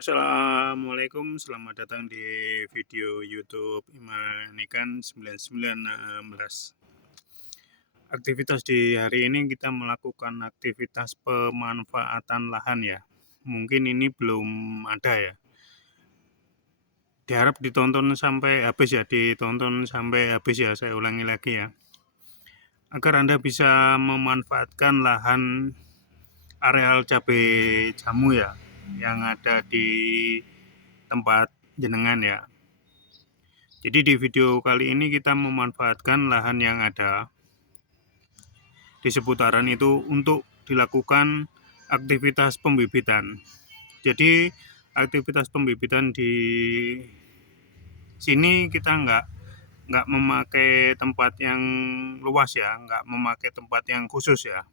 Assalamualaikum, selamat datang di video YouTube Iman Ikan 9916. Aktivitas di hari ini kita melakukan aktivitas pemanfaatan lahan ya. Mungkin ini belum ada ya. Diharap ditonton sampai habis ya, saya ulangi lagi ya. Agar Anda bisa memanfaatkan lahan areal cabai jamu ya, yang ada di tempat jenengan ya. Jadi di video kali ini kita memanfaatkan lahan yang ada di seputaran itu untuk dilakukan aktivitas pembibitan. Jadi aktivitas pembibitan di sini kita nggak memakai tempat yang luas ya, nggak memakai tempat yang khusus ya.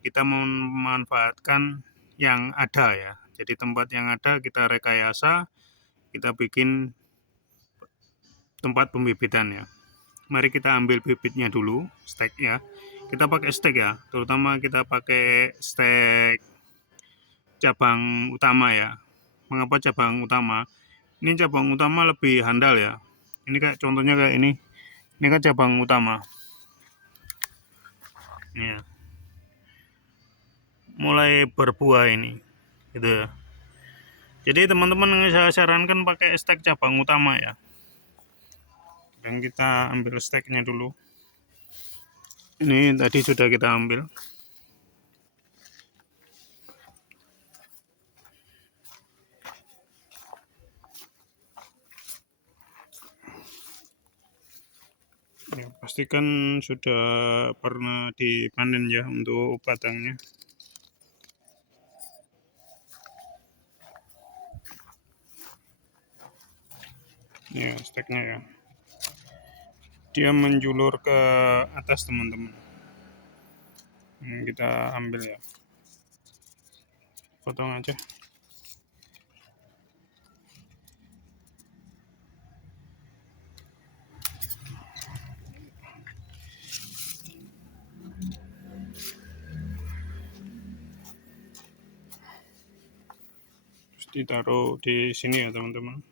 Kita memanfaatkan yang ada ya. Jadi tempat yang ada kita rekayasa, kita bikin tempat pembibitan ya. Mari kita ambil bibitnya dulu, stek ya. Kita pakai stek ya, terutama kita pakai stek cabang utama ya. Mengapa cabang utama? Ini cabang utama lebih handal ya. Ini kayak contohnya kayak ini. Ini kan cabang utama. Ini ya. Mulai berbuah ini. Gitu ya. Jadi teman-teman saya sarankan pakai stek cabang utama ya. Dan kita ambil steknya dulu. Ini tadi sudah kita ambil. Ya, pastikan sudah pernah dipanen ya untuk batangnya. Ya, steknya ya. Dia menjulur ke atas teman-teman. Ini kita ambil ya. Potong aja. Terus ditaruh di sini ya teman-teman.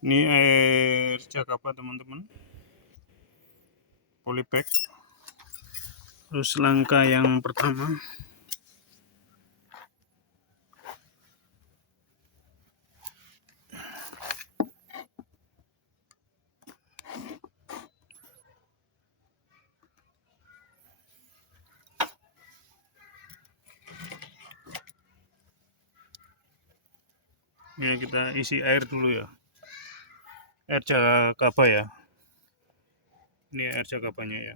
Ini air jakapa teman-teman. Polybag. Terus langkah yang pertama, ya kita isi air dulu ya. Air jakapa ya. Ini air jakapanya ya.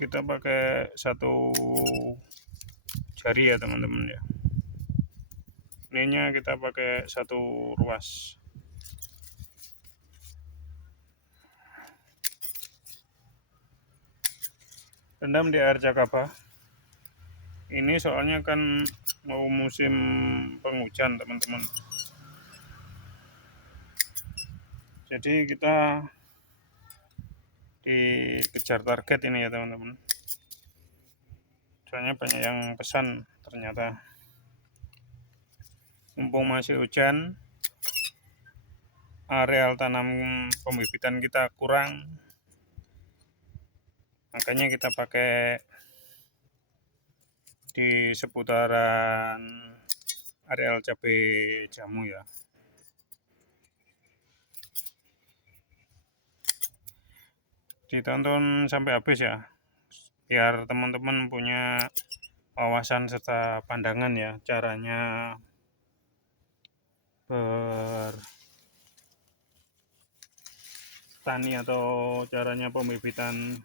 Kita pakai satu jari ya teman-teman ya. Ininya kita pakai satu ruas. Rendam di air jakapa. Ini soalnya kan mau musim penghujan teman-teman. Jadi kita dikejar target ini ya teman-teman. soalnya banyak yang pesan ternyata. Mumpung masih hujan, areal tanam pembibitan kita kurang, makanya kita pakai di seputaran areal cabai jamu ya. Ditonton sampai habis ya, biar teman-teman punya wawasan serta pandangan ya, caranya bertani atau caranya pembibitan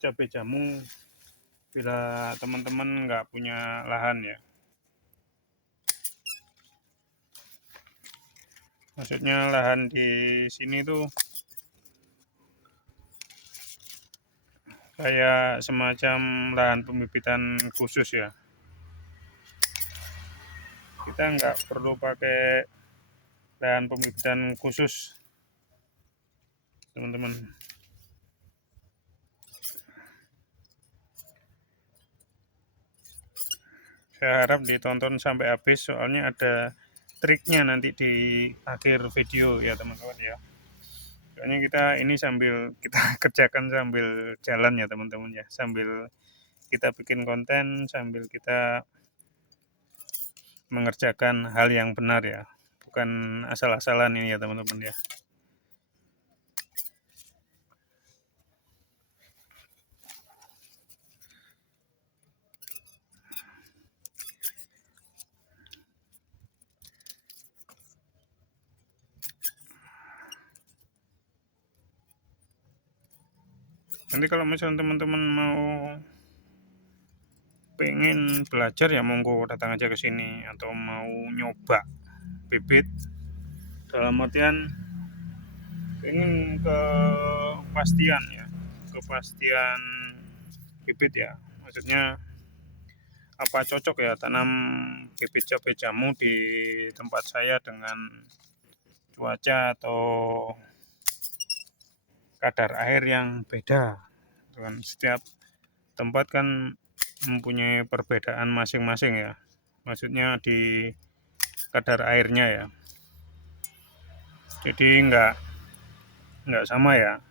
cabai jamu bila teman-teman nggak punya lahan ya. Maksudnya lahan di sini tuh kayak semacam lahan pembibitan khusus ya. Kita nggak perlu pakai lahan pembibitan khusus, teman-teman. Saya harap ditonton sampai habis, soalnya ada triknya nanti di akhir video ya teman-teman ya. Soalnya kita ini sambil kita kerjakan sambil jalan ya teman-teman ya, sambil kita bikin konten, sambil kita mengerjakan hal yang benar ya, bukan asal-asalan ini ya teman-teman ya. Nanti kalau misalnya teman-teman mau pengen belajar ya monggo datang aja ke sini, atau mau nyoba bibit dalam artian pengen kepastian ya, kepastian bibit ya, maksudnya apa cocok ya tanam bibit cabai jamu di tempat saya dengan cuaca atau kadar air yang beda kan. Setiap tempat kan mempunyai perbedaan masing-masing ya, maksudnya di kadar airnya ya, jadi nggak sama ya,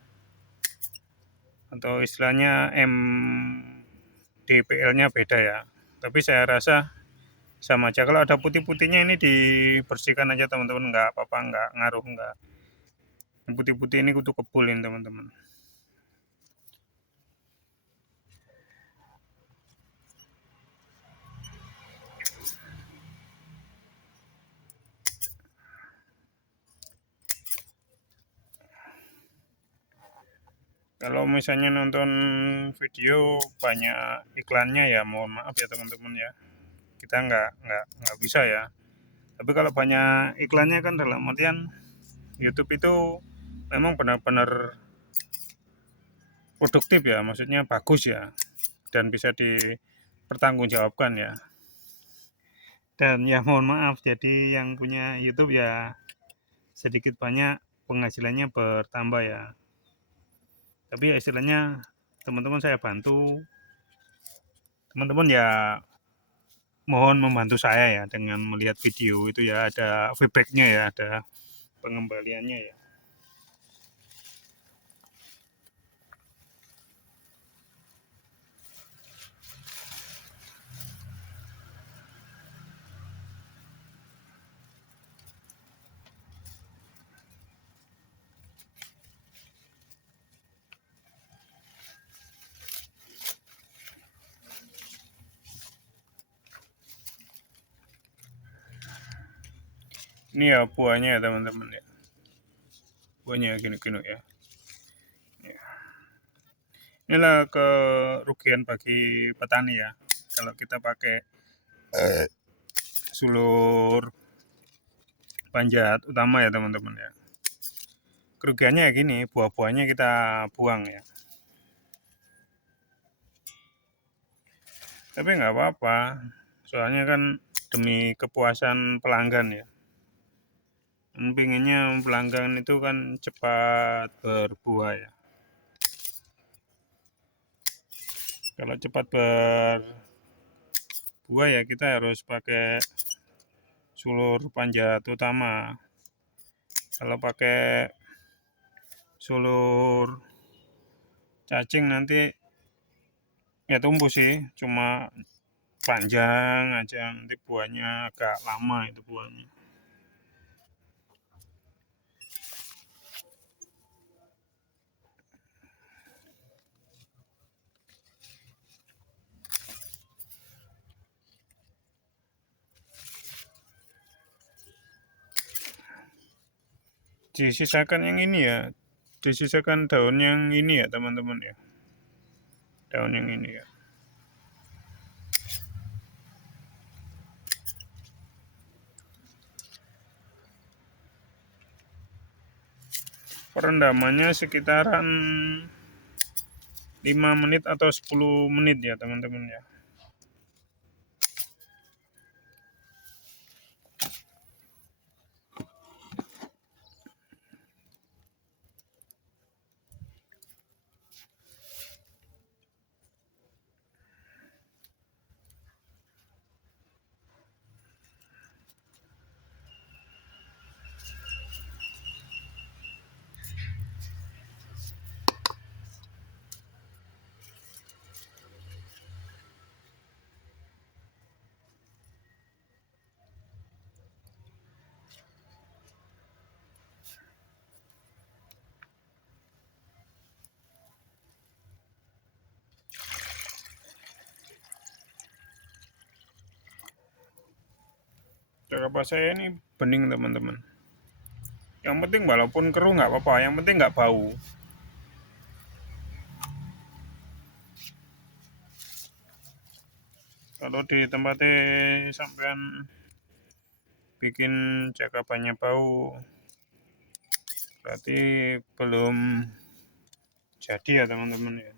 atau istilahnya MDPL-nya beda ya. Tapi saya rasa sama aja. Kalau ada putih-putihnya ini dibersihkan aja teman-teman, nggak apa-apa, nggak ngaruh, nggak. Yang putih-putih ini kudu kebulin teman-teman. Kalau misalnya nonton video banyak iklannya ya mohon maaf ya teman-teman ya, kita nggak bisa ya. Tapi kalau banyak iklannya kan dalam artian YouTube itu memang benar-benar produktif ya, maksudnya bagus ya, dan bisa dipertanggungjawabkan ya. Dan ya mohon maaf, jadi yang punya YouTube ya sedikit banyak penghasilannya bertambah ya. Tapi ya istilahnya teman-teman saya bantu, teman-teman ya mohon membantu saya ya dengan melihat video itu ya, ada feedbacknya ya, ada pengembaliannya ya. Ini ya buahnya ya teman-teman ya, buahnya gini-gini ya. Inilah kerugian bagi petani ya, kalau kita pakai sulur panjat utama ya teman-teman ya. Kerugiannya ya gini, buah-buahnya kita buang ya. Tapi nggak apa-apa, soalnya kan demi kepuasan pelanggan ya. Pengennya pelanggan itu kan cepat berbuah ya. Kalau cepat berbuah ya kita harus pakai sulur panjat utama. Kalau pakai sulur cacing nanti ya tumbuh sih, cuma panjang aja, nanti buahnya agak lama itu buahnya. Disisakan yang ini ya, disisakan daun yang ini ya teman-teman ya, daun yang ini ya. Perendamannya sekitaran 5 menit atau 10 menit ya teman-teman ya. Cara saya ini bening teman-teman. Yang penting walaupun keruh nggak apa-apa, yang penting nggak bau. Kalau di tempatnya sampean bikin cakapannya bau, berarti belum jadi ya teman-teman ya.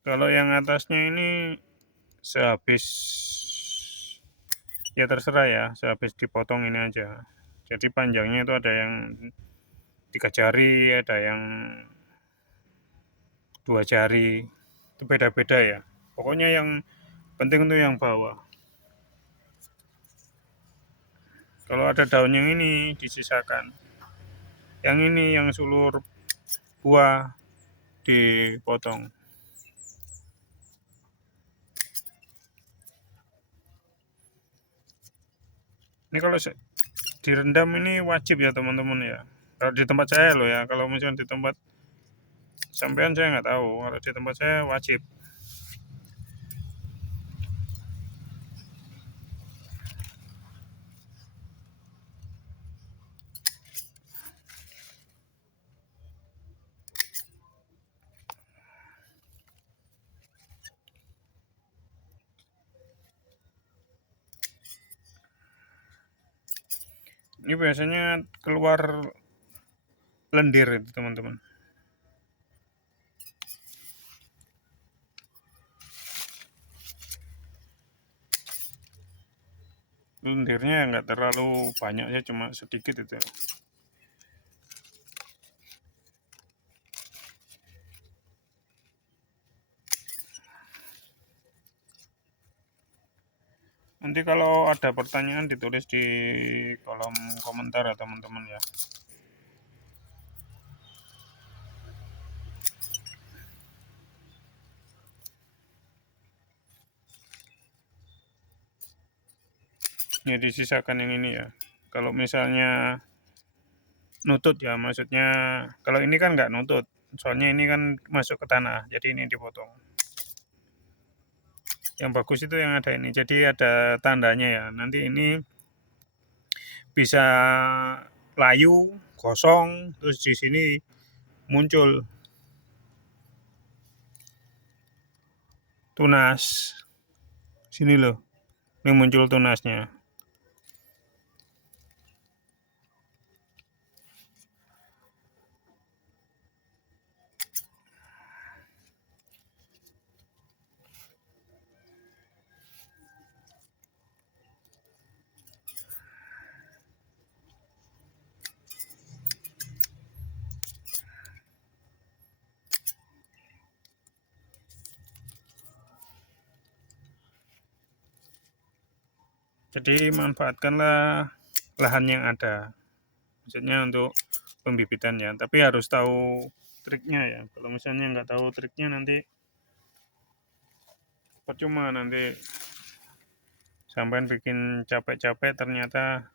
Kalau yang atasnya ini sehabis ya terserah ya, sehabis dipotong ini aja. Jadi panjangnya itu ada yang 3 jari, ada yang 2 jari, itu beda-beda ya. Pokoknya yang penting itu yang bawah. Kalau ada daun yang ini disisakan, yang ini yang sulur buah dipotong. Ini kalau direndam ini wajib ya teman-teman ya. Kalau di tempat saya loh ya, kalau misalnya di tempat sampean saya nggak tahu, kalau di tempat saya wajib. Ini biasanya keluar lendir itu teman-teman. Lendirnya nggak terlalu banyak ya, cuma sedikit itu. Nanti kalau ada pertanyaan ditulis di kolom komentar ya teman-teman ya. Ini disisakan yang ini ya. Kalau misalnya nutut ya, maksudnya kalau ini kan nggak nutut, soalnya ini kan masuk ke tanah, jadi ini dipotong. Yang bagus itu yang ada ini, jadi ada tandanya ya. Nanti ini bisa layu, gosong, terus di sini muncul tunas. Sini loh, ini muncul tunasnya. Jadi manfaatkanlah lahan yang ada, maksudnya untuk pembibitan ya, tapi harus tahu triknya ya. Kalau misalnya nggak tahu triknya nanti percuma, nanti sampean bikin capek-capek ternyata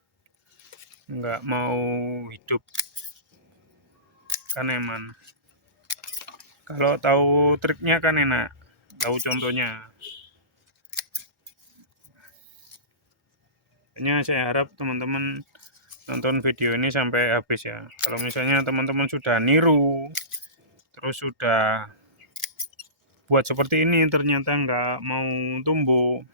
nggak mau hidup, kan eman. Kalau tahu triknya kan enak, tahu contohnya. Hanya saya harap teman-teman nonton video ini sampai habis ya. Kalau misalnya teman-teman sudah niru, terus sudah buat seperti ini ternyata nggak mau tumbuh,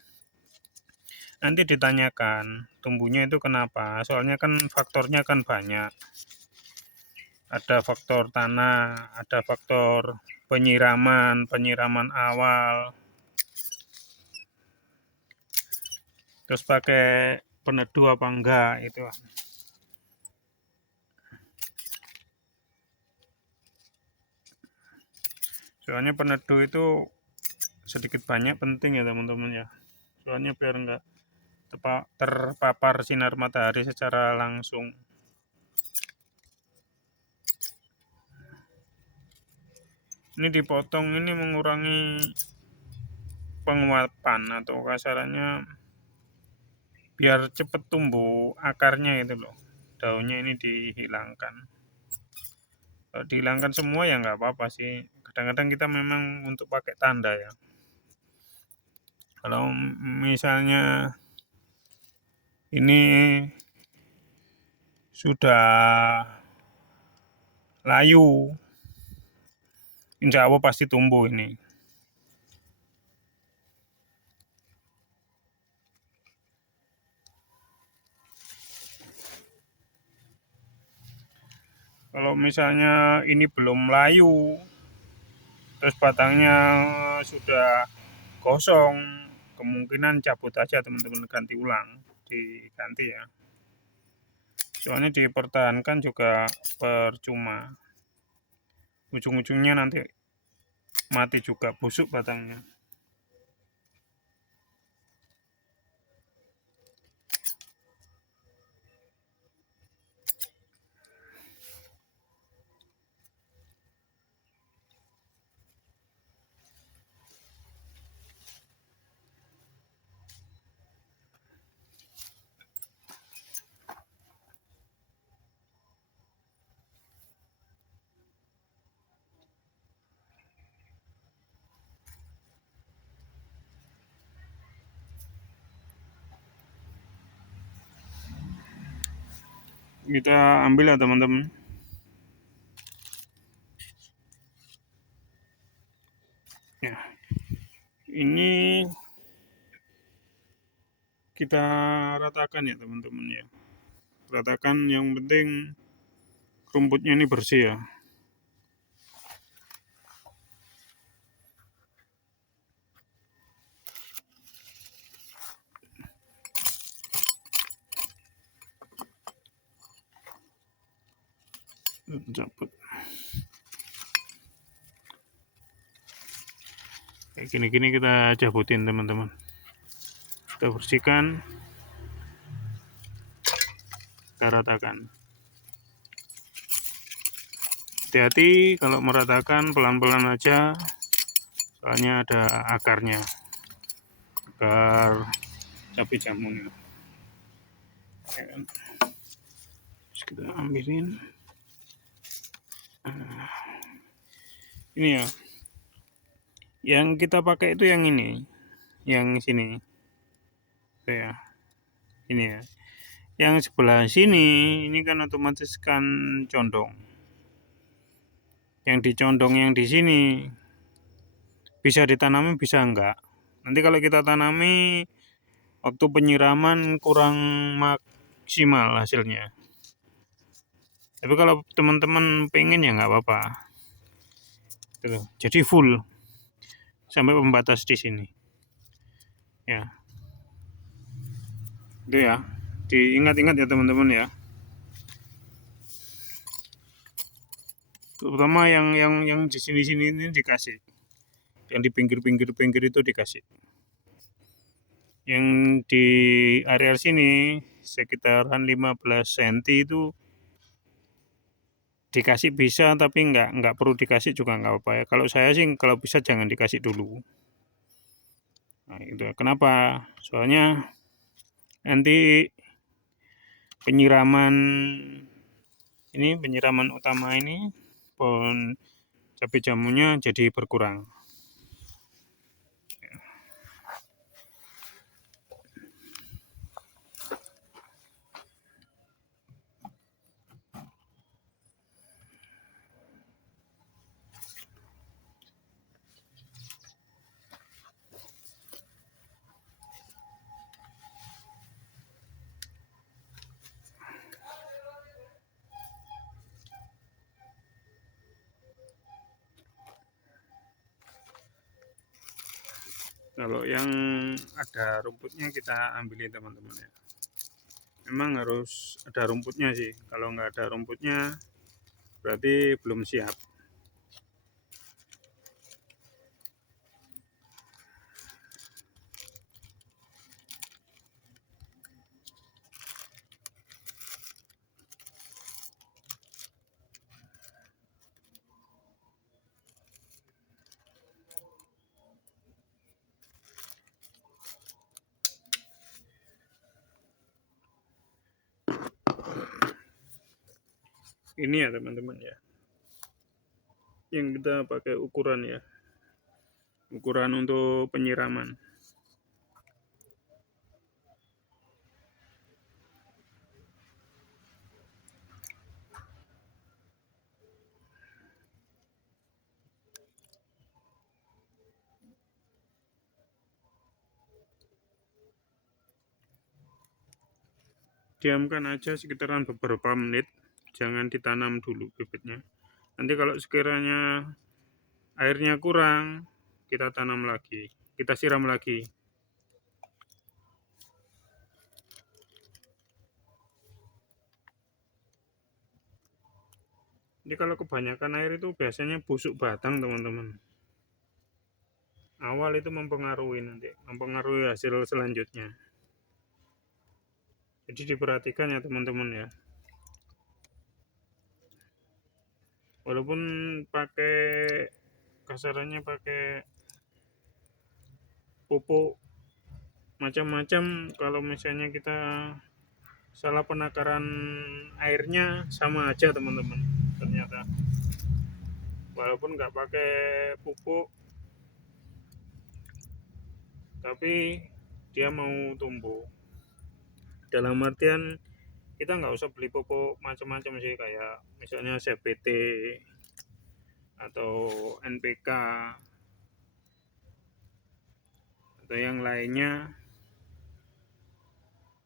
nanti ditanyakan tumbuhnya itu kenapa. Soalnya kan faktornya kan banyak. Ada faktor tanah, ada faktor penyiraman awal, terus pakai peneduh apa enggak itu. Soalnya peneduh itu sedikit banyak penting ya teman-teman ya. Soalnya biar enggak terpapar sinar matahari secara langsung. Ini dipotong, ini mengurangi penguapan atau kasarannya biar cepet tumbuh akarnya itu loh. Daunnya ini dihilangkan. Kalau dihilangkan semua ya nggak apa-apa sih. Kadang-kadang kita memang untuk pakai tanda ya. Kalau misalnya ini sudah layu, insya Allah pasti tumbuh ini. Kalau misalnya ini belum layu, terus batangnya sudah kosong, kemungkinan cabut aja teman-teman, ganti ulang, diganti ya. Soalnya dipertahankan juga percuma, ujung-ujungnya nanti mati juga, busuk batangnya. Kita ambil ya teman-teman. Ya, ini kita ratakan ya teman-teman ya. Ratakan, yang penting rumputnya ini bersih ya. Cabut. Kayak gini-gini kita cabutin teman-teman. Kita bersihkan, kita ratakan. Hati-hati kalau meratakan, pelan-pelan aja, soalnya ada akarnya, akar cabai jamunya. Terus kita ambilin. Ini ya, yang kita pakai itu yang ini, yang sini ya, ini ya. Yang sebelah sini ini kan otomatis kan condong. Yang dicondong yang di sini bisa ditanami bisa enggak. Nanti kalau kita tanami waktu penyiraman kurang maksimal hasilnya. Tapi kalau teman-teman pengen ya nggak apa-apa. Jadi full sampai pembatas di sini. Ya. Itu ya. Diingat-ingat ya teman-teman ya. Terutama yang di sini-sini ini dikasih. Yang di pinggir-pinggir itu dikasih. Yang di area sini sekitaran 15 senti itu dikasih bisa, tapi nggak perlu dikasih juga nggak apa-apa ya. Kalau saya sih kalau bisa jangan dikasih dulu. Nah, itu kenapa? Soalnya nanti penyiraman penyiraman utama ini pohon cabai jamunya jadi berkurang. Kalau yang ada rumputnya kita ambilin teman-teman ya. Memang harus ada rumputnya sih. Kalau nggak ada rumputnya berarti belum siap. Ini ya teman-teman ya, yang kita pakai ukuran ya, ukuran untuk penyiraman. Diamkan aja sekitaran beberapa menit, jangan ditanam dulu bibitnya. Nanti kalau sekiranya airnya kurang, kita tanam lagi, kita siram lagi. Jadi kalau kebanyakan air itu biasanya busuk batang teman-teman. Awal itu mempengaruhi hasil selanjutnya. Jadi diperhatikan ya teman-teman ya. Walaupun pakai kasarannya pakai pupuk macam-macam, kalau misalnya kita salah penakaran airnya sama aja teman-teman. Ternyata walaupun nggak pakai pupuk, tapi dia mau tumbuh. Dalam artian kita nggak usah beli pupuk macam-macam sih, kayak misalnya CPT atau NPK atau yang lainnya.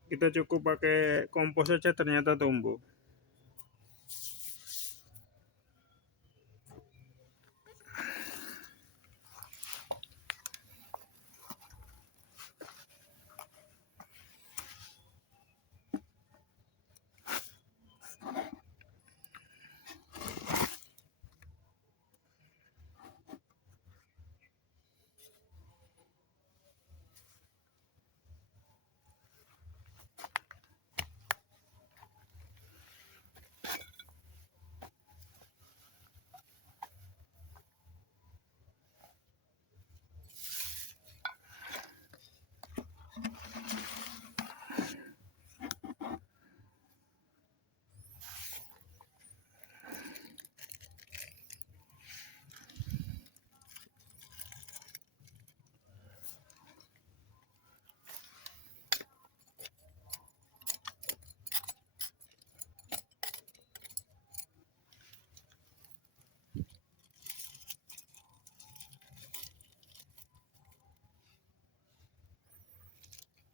Kita cukup pakai kompos saja ternyata tumbuh.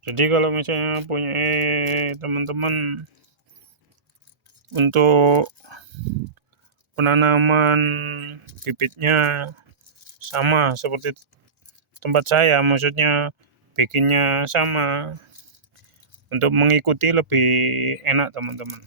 Jadi kalau misalnya punya teman-teman untuk penanaman bibitnya sama seperti tempat saya, maksudnya bikinnya sama, untuk mengikuti lebih enak teman-teman.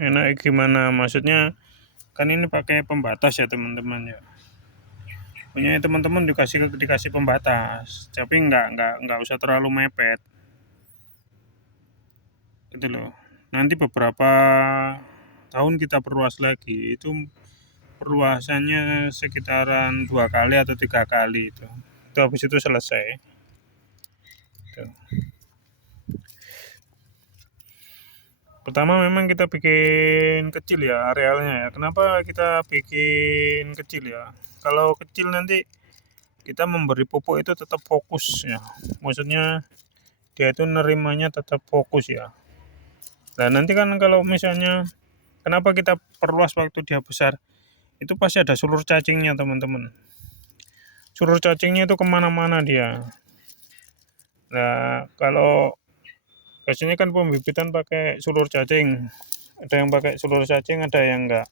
Enak gimana? Maksudnya kan ini pakai pembatas ya teman-teman ya. Punya teman-teman dikasih pembatas, tapi nggak usah terlalu mepet, gitu loh. Nanti beberapa tahun kita perluas lagi, itu perluasannya sekitaran 2 kali atau 3 kali itu. Itu habis itu selesai. Tuh. Pertama memang kita bikin kecil ya arealnya ya. Kenapa kita bikin kecil ya? Kalau kecil nanti kita memberi pupuk itu tetap fokus ya. Maksudnya dia itu nerimanya tetap fokus ya. Nah nanti kan kalau misalnya kenapa kita perluas waktu dia besar? Itu pasti ada sulur cacingnya teman-teman. Sulur cacingnya itu kemana-mana dia. Nah kalau biasanya kan pembibitan pakai sulur cacing. Ada yang pakai sulur cacing, ada yang enggak.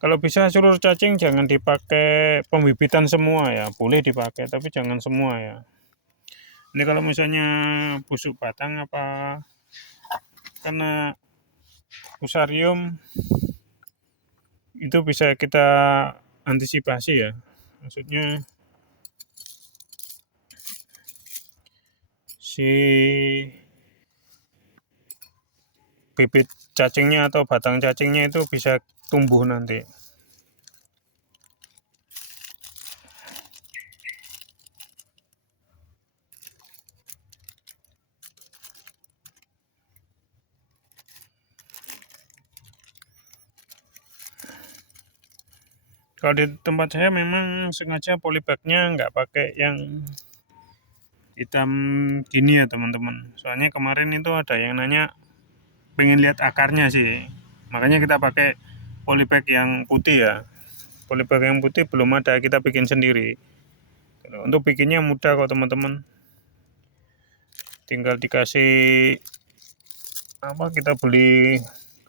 Kalau bisa sulur cacing jangan dipakai pembibitan semua ya, boleh dipakai tapi jangan semua ya. Ini kalau misalnya busuk batang apa karena fusarium itu bisa kita antisipasi ya. Maksudnya si bibit cacingnya atau batang cacingnya itu bisa tumbuh nanti. Kalau di tempat saya memang sengaja polybagnya nggak pakai yang hitam gini ya teman-teman. Soalnya kemarin itu ada yang nanya pengen lihat akarnya sih. Makanya kita pakai polybag yang putih ya. Polybag yang putih belum ada, kita bikin sendiri. Untuk bikinnya mudah kok teman-teman. Tinggal dikasih apa, kita beli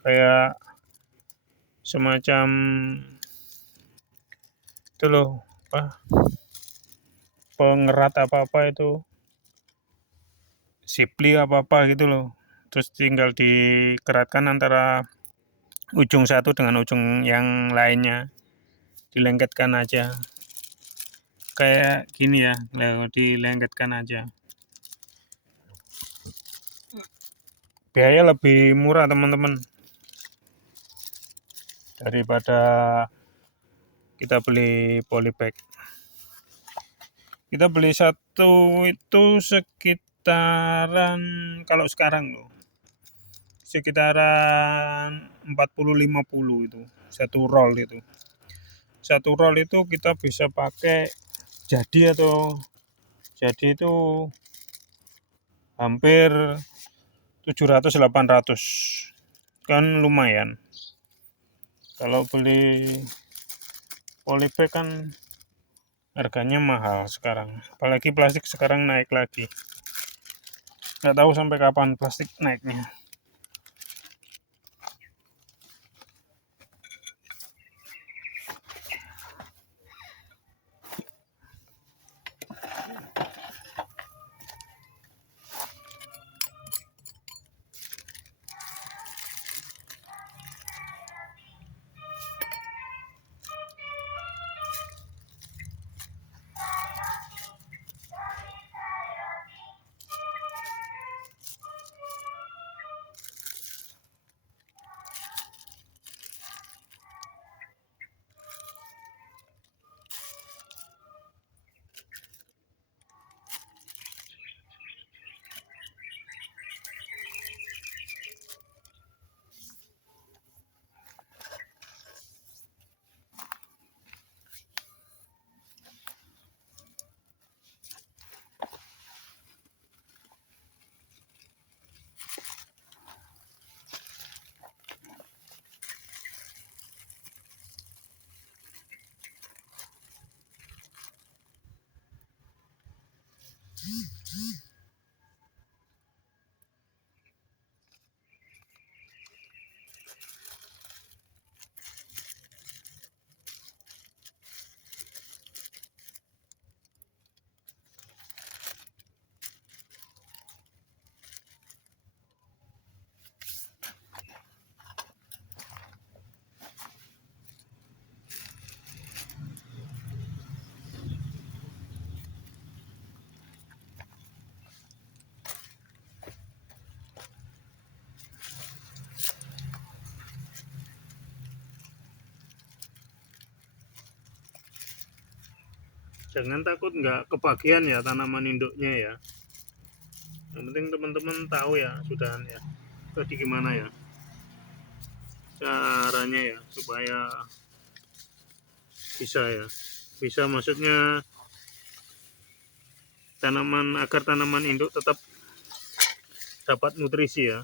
kayak semacam itu loh, pengerat apa itu, sipli apa gitu loh. Terus tinggal dikeratkan antara ujung satu dengan ujung yang lainnya, dilengketkan aja kayak gini ya, dilengketkan aja. Biaya lebih murah teman-teman daripada kita beli polybag. Kita beli satu itu sekitaran, kalau sekarang loh sekitaran 40-50 itu satu roll itu. Satu roll itu kita bisa pakai jadi itu hampir 700-800, kan lumayan. Kalau beli polybag kan harganya mahal sekarang, apalagi plastik sekarang naik lagi. Nggak tahu sampai kapan plastik naiknya. Jangan takut nggak kebagian ya tanaman induknya ya. Yang penting teman-teman tahu ya sudah ya tadi gimana ya caranya ya supaya bisa maksudnya agar tanaman induk tetap dapat nutrisi ya.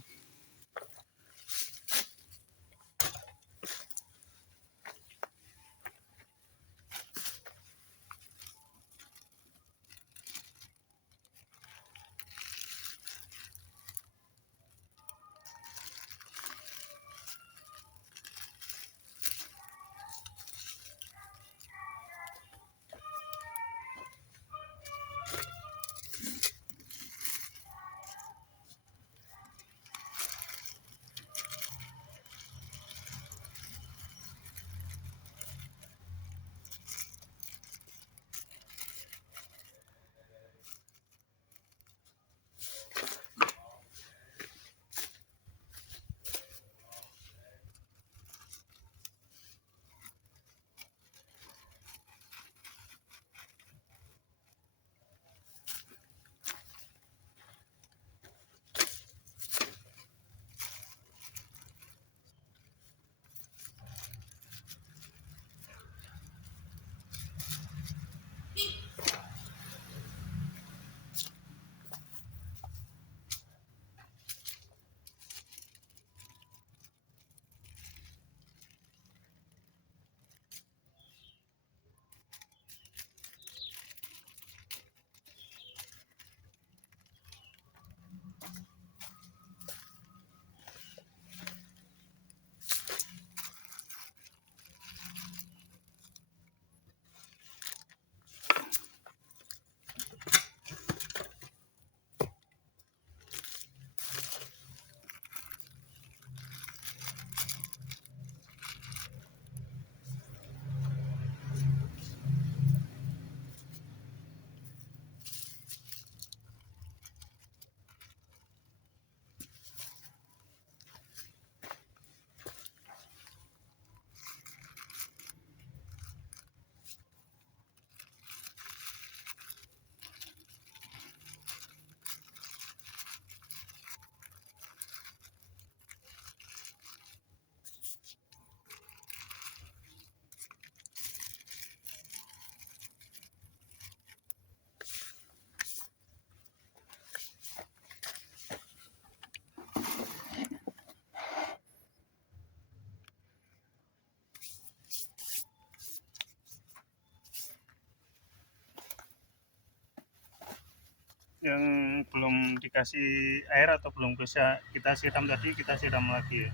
Yang belum dikasih air atau belum bisa kita siram tadi kita siram lagi ya.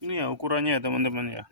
Ini ya ukurannya ya teman-teman ya.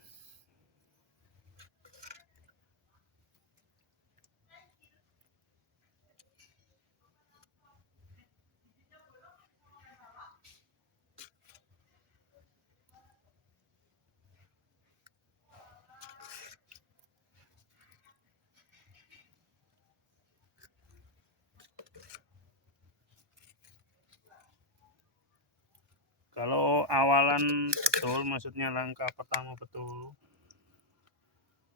Kalau awalan betul, maksudnya langkah pertama betul,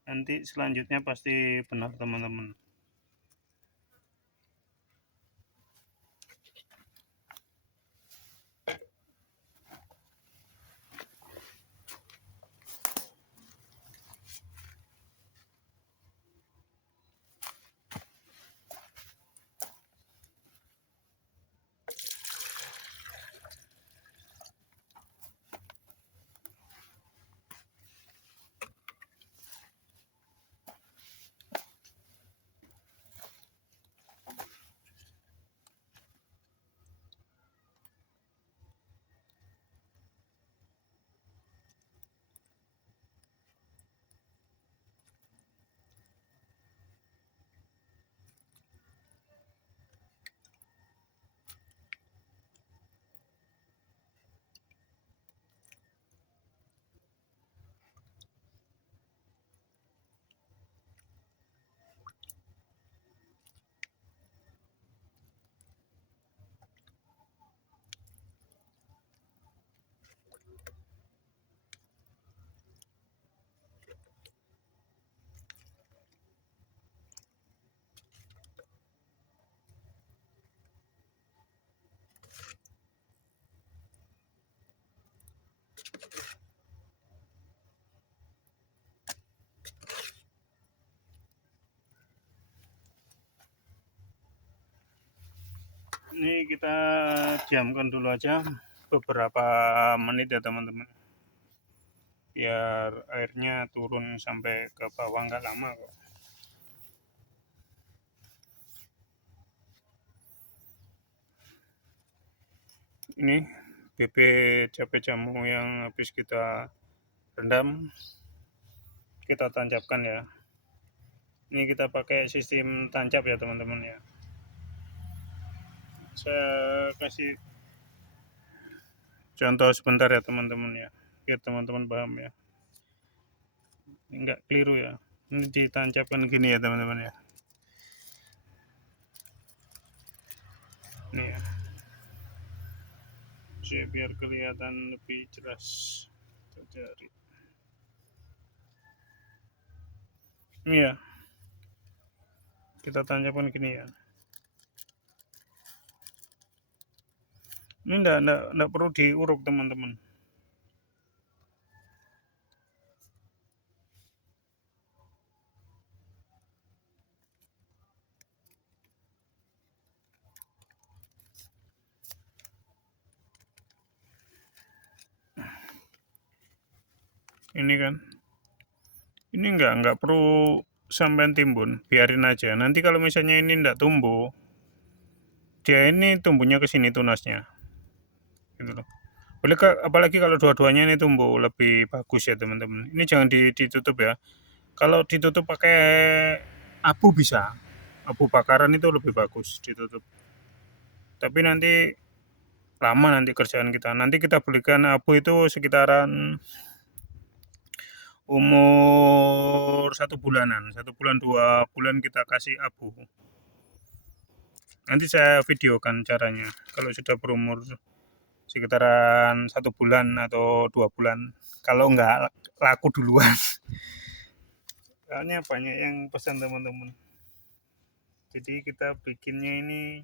nanti selanjutnya pasti benar teman-teman. Ini kita diamkan dulu aja beberapa menit ya teman-teman, biar airnya turun sampai ke bawah, nggak lama kok. Ini bebek cabai jamu yang habis kita rendam, kita tancapkan ya. Ini kita pakai sistem tancap ya teman-teman ya. Saya kasih contoh sebentar ya teman-teman ya, biar teman-teman paham ya. Ini nggak keliru ya. Ini ditancapkan gini ya teman-teman ya. Ini ya. Biar kelihatan lebih jelas. Cari. Ini ya. Kita tancapkan gini ya. Ini enggak perlu diuruk teman-teman. Ini kan. Ini enggak perlu sampai timbun, biarin aja. Nanti kalau misalnya ini enggak tumbuh, dia ini tumbuhnya ke sini tunasnya. Gitu loh. Apalagi kalau dua-duanya ini tumbuh lebih bagus ya teman-teman. Ini jangan ditutup ya. Kalau ditutup pakai abu bisa, abu bakaran itu lebih bagus ditutup. Tapi nanti lama nanti kerjaan kita. Nanti kita belikan abu itu sekitaran umur 1 bulanan, 1 bulan 2 bulan kita kasih abu. Nanti saya videokan caranya. Kalau sudah berumur sekitaran 1 bulan atau 2 bulan, kalau nggak laku duluan. Soalnya banyak yang pesan teman-teman. Jadi kita bikinnya ini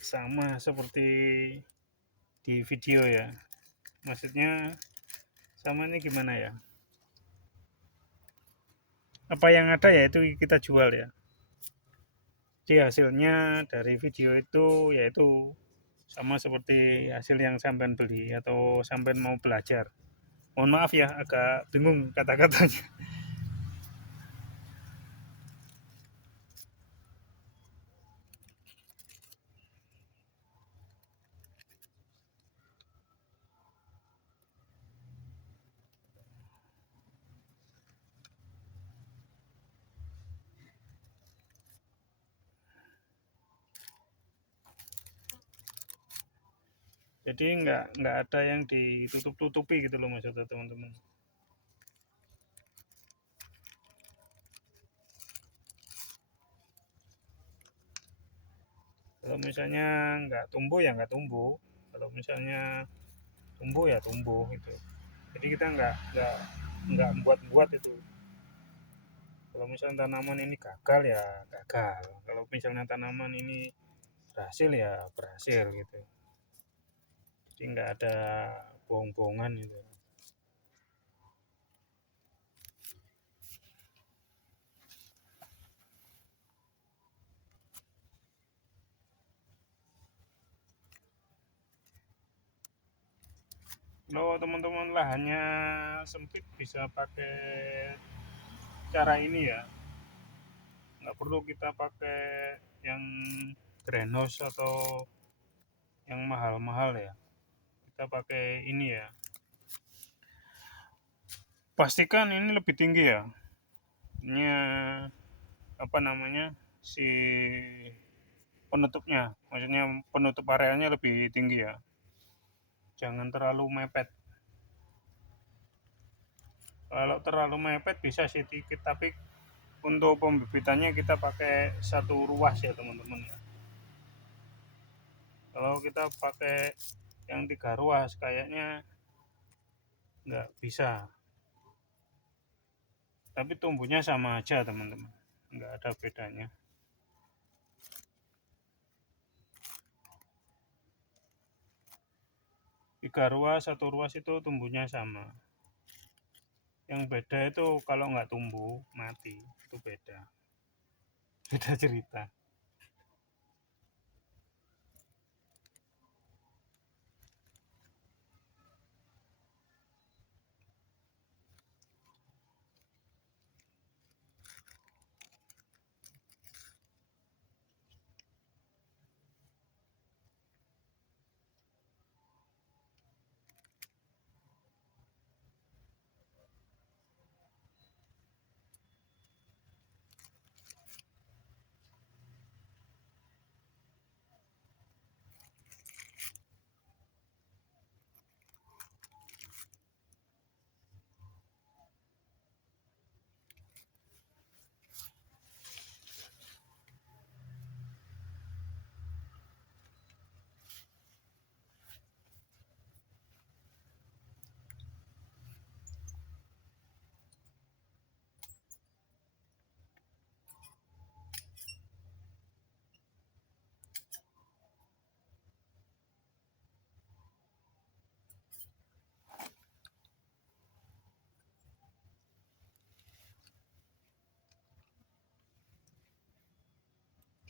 sama seperti di video ya. Maksudnya sama ini gimana ya? Apa yang ada ya itu kita jual ya. Jadi hasilnya dari video itu yaitu sama seperti hasil yang sampean beli atau sampean mau belajar. Mohon maaf ya agak bingung kata-katanya. Jadi nggak ada yang ditutup-tutupi gitu loh maksudnya teman-teman. Kalau misalnya nggak tumbuh ya nggak tumbuh. Kalau misalnya tumbuh ya tumbuh gitu. Jadi kita nggak buat itu. Kalau misalnya tanaman ini gagal ya gagal. Kalau misalnya tanaman ini berhasil ya berhasil gitu. Jadi nggak ada bohong-bohongan gitu. Kalau teman-teman lahannya sempit bisa pakai cara ini ya. Nggak perlu kita pakai yang greenhouse atau yang mahal-mahal ya. Kita pakai ini ya. Pastikan ini lebih tinggi ya. Ini apa namanya si penutupnya. Maksudnya penutup areanya lebih tinggi ya. Jangan terlalu mepet. Kalau terlalu mepet bisa sih dikit, tapi untuk pembibitannya kita pakai satu ruas ya teman-teman ya. Kalau kita pakai yang 3 ruas kayaknya nggak bisa, tapi tumbuhnya sama aja teman-teman, nggak ada bedanya. Tiga ruas, 1 ruas itu tumbuhnya sama. Yang beda itu kalau nggak tumbuh mati, itu beda cerita.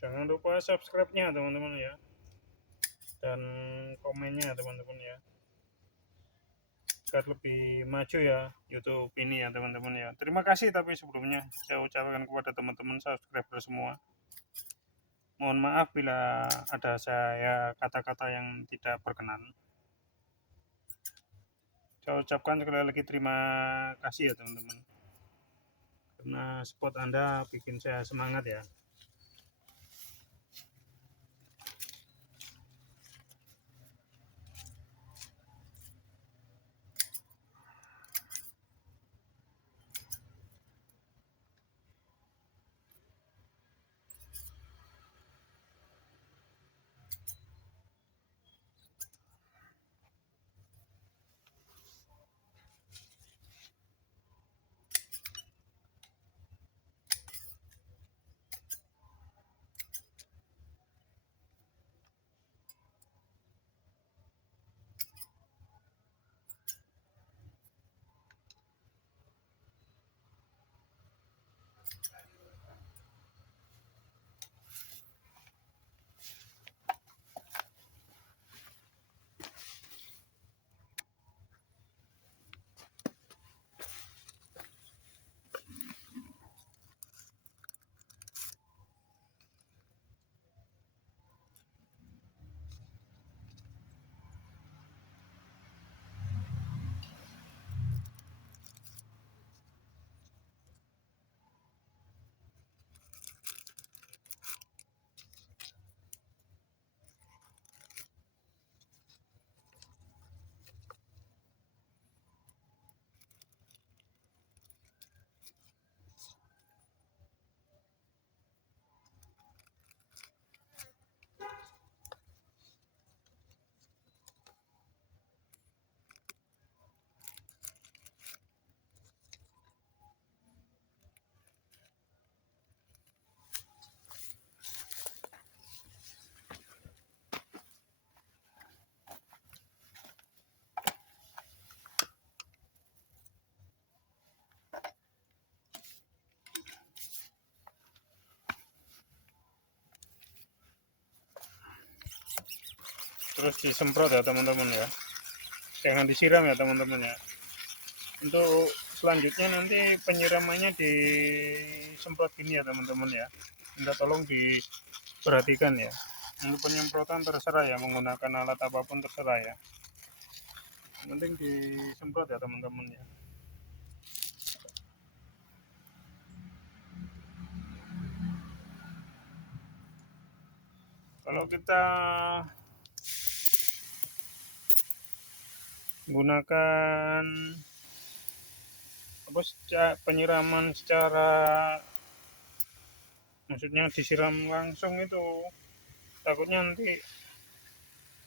Jangan lupa subscribe-nya teman-teman ya, dan komennya teman-teman ya, agar lebih maju ya YouTube ini ya teman-teman ya. Terima kasih tapi sebelumnya saya ucapkan kepada teman-teman subscriber semua. Mohon maaf bila ada saya kata-kata yang tidak berkenan. Saya ucapkan sekali lagi terima kasih ya teman-teman, karena support Anda bikin saya semangat ya. Terus disemprot ya teman-teman ya, jangan disiram ya teman-teman ya. Untuk selanjutnya nanti penyiramannya disemprot gini ya teman-teman ya. Minta tolong diperhatikan ya. Untuk penyemprotan terserah ya, menggunakan alat apapun terserah ya. Yang penting disemprot ya teman-teman ya. Kalau kita gunakan penyiraman secara, maksudnya disiram langsung itu takutnya nanti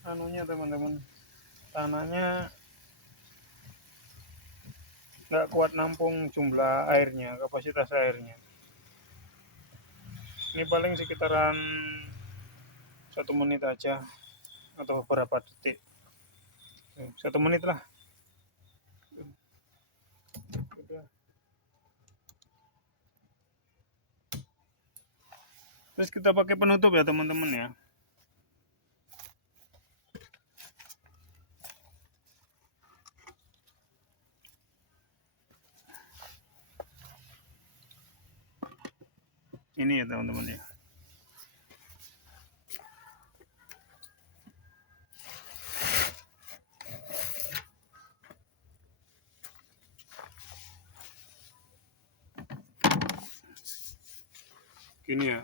anunya teman-teman, tanahnya nggak kuat nampung jumlah airnya, kapasitas airnya. Ini paling sekitaran 1 menit aja atau beberapa detik, 1 menit lah. Terus kita pakai penutup ya teman-teman ya. Ini ya teman-teman ya. Gini ya.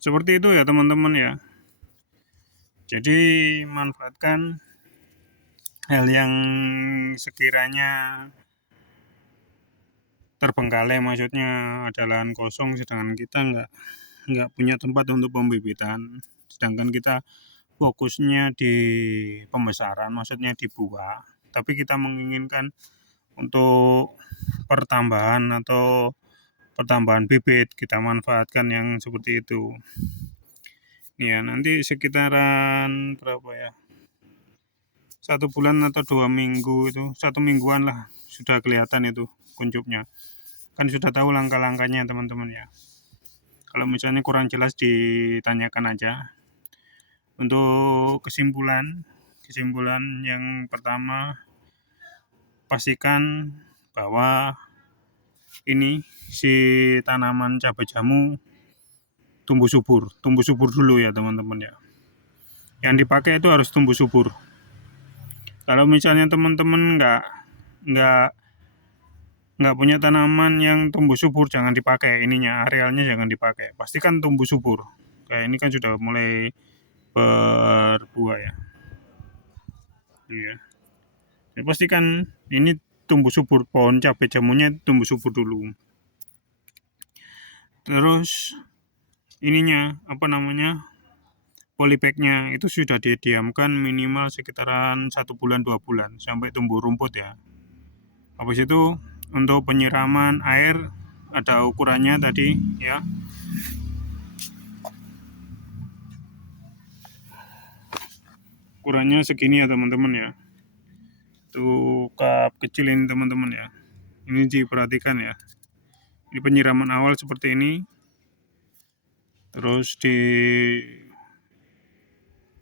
Seperti itu ya teman-teman ya. Jadi manfaatkan hal yang sekiranya terbengkalai, maksudnya ada lahan kosong sedangkan kita nggak punya tempat untuk pembibitan, sedangkan kita fokusnya di pembesaran, maksudnya di buah, tapi kita menginginkan untuk pertambahan bibit, kita manfaatkan yang seperti itu. Nih ya, nanti sekitaran berapa ya, 1 bulan atau 2 minggu itu, 1 mingguan lah sudah kelihatan itu kuncupnya. Kan sudah tahu langkah-langkahnya teman-teman ya. Kalau misalnya kurang jelas ditanyakan aja. Untuk kesimpulan yang pertama, pastikan bahwa ini si tanaman cabai jamu tumbuh subur dulu ya teman-teman ya. Yang dipakai itu harus tumbuh subur. Kalau misalnya teman-teman nggak punya tanaman yang tumbuh subur, jangan dipakai ininya, arealnya jangan dipakai. Pastikan tumbuh subur. Kayak ini kan sudah mulai berbuah ya. Iya. Ya, pastikan ini tumbuh subur, pohon cabai jamunya tumbuh subur dulu. Terus ininya polybagnya itu sudah didiamkan minimal sekitaran 1 bulan 2 bulan sampai tumbuh rumput ya. Habis itu untuk penyiraman air ada ukurannya tadi ya. Ukurannya segini ya teman-teman ya. Tuh cup kecil ini teman-teman ya. Ini diperhatikan ya. Ini penyiraman awal seperti ini. Terus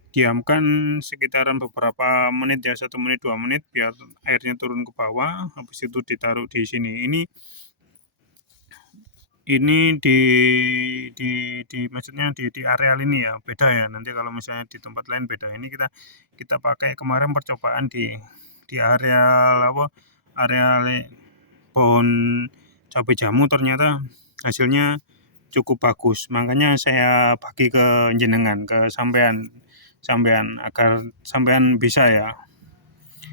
diamkan sekitaran beberapa menit ya, 1 menit 2 menit biar airnya turun ke bawah. Habis itu ditaruh di sini. Ini maksudnya di areal ini ya, beda ya. Nanti kalau misalnya di tempat lain beda. Ini kita pakai kemarin percobaan di areal areal pohon cabai jamu, ternyata hasilnya cukup bagus. Makanya saya bagi ke jenengan, ke sampean agar sampean bisa ya.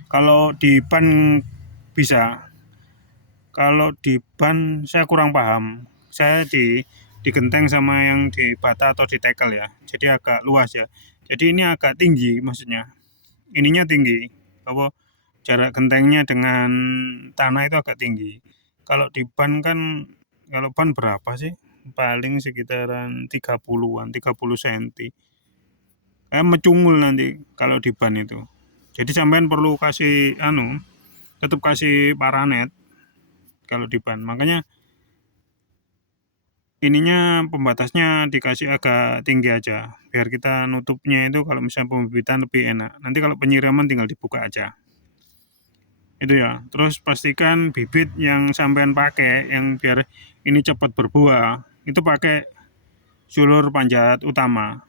Kalau di ban bisa. Kalau di ban saya kurang paham. Saya digenteng sama yang di bata atau di tackle ya. Jadi agak luas ya. Jadi ini agak tinggi maksudnya. Ininya tinggi. Jarak gentengnya dengan tanah itu agak tinggi. Kalau di ban kan, kalau ban berapa sih? Paling sekitaran 30-an, 30 cm. Mecungul nanti kalau di ban itu. Jadi sampean perlu kasih tetap kasih paranet kalau di ban. Makanya ininya pembatasnya dikasih agak tinggi aja biar kita nutupnya itu kalau misalnya pembibitan lebih enak. Nanti kalau penyiraman tinggal dibuka aja. Itu ya. Terus pastikan bibit yang sampean pakai yang biar ini cepat berbuah, itu pakai sulur panjat utama.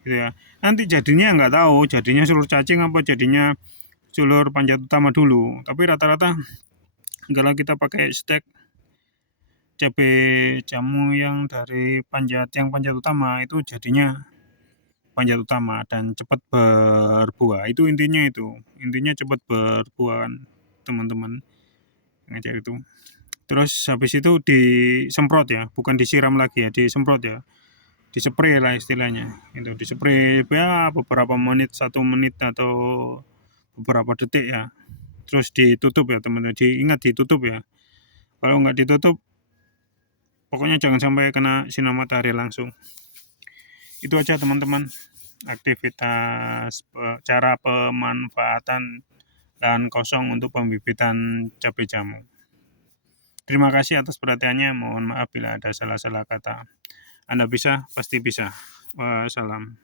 Gitu ya. Nanti jadinya nggak tahu jadinya sulur cacing apa jadinya sulur panjat utama dulu. Tapi rata-rata kalau kita pakai stek cabai jamu yang dari panjat utama itu jadinya panjat utama dan cepat berbuah. Itu intinya cepat berbuah teman-teman ngajar itu. Terus habis itu disemprot ya, bukan disiram lagi ya, disemprot ya, dispray lah istilahnya. Itu dispray ya beberapa menit, 1 menit atau beberapa detik ya. Terus ditutup ya teman-teman, diingat ditutup ya. Kalau nggak ditutup pokoknya jangan sampai kena sinar matahari langsung. Itu aja teman-teman, aktivitas cara pemanfaatan lahan kosong untuk pembibitan cabai jamu. Terima kasih atas perhatiannya. Mohon maaf bila ada salah-salah kata. Anda bisa, pasti bisa. Wassalam.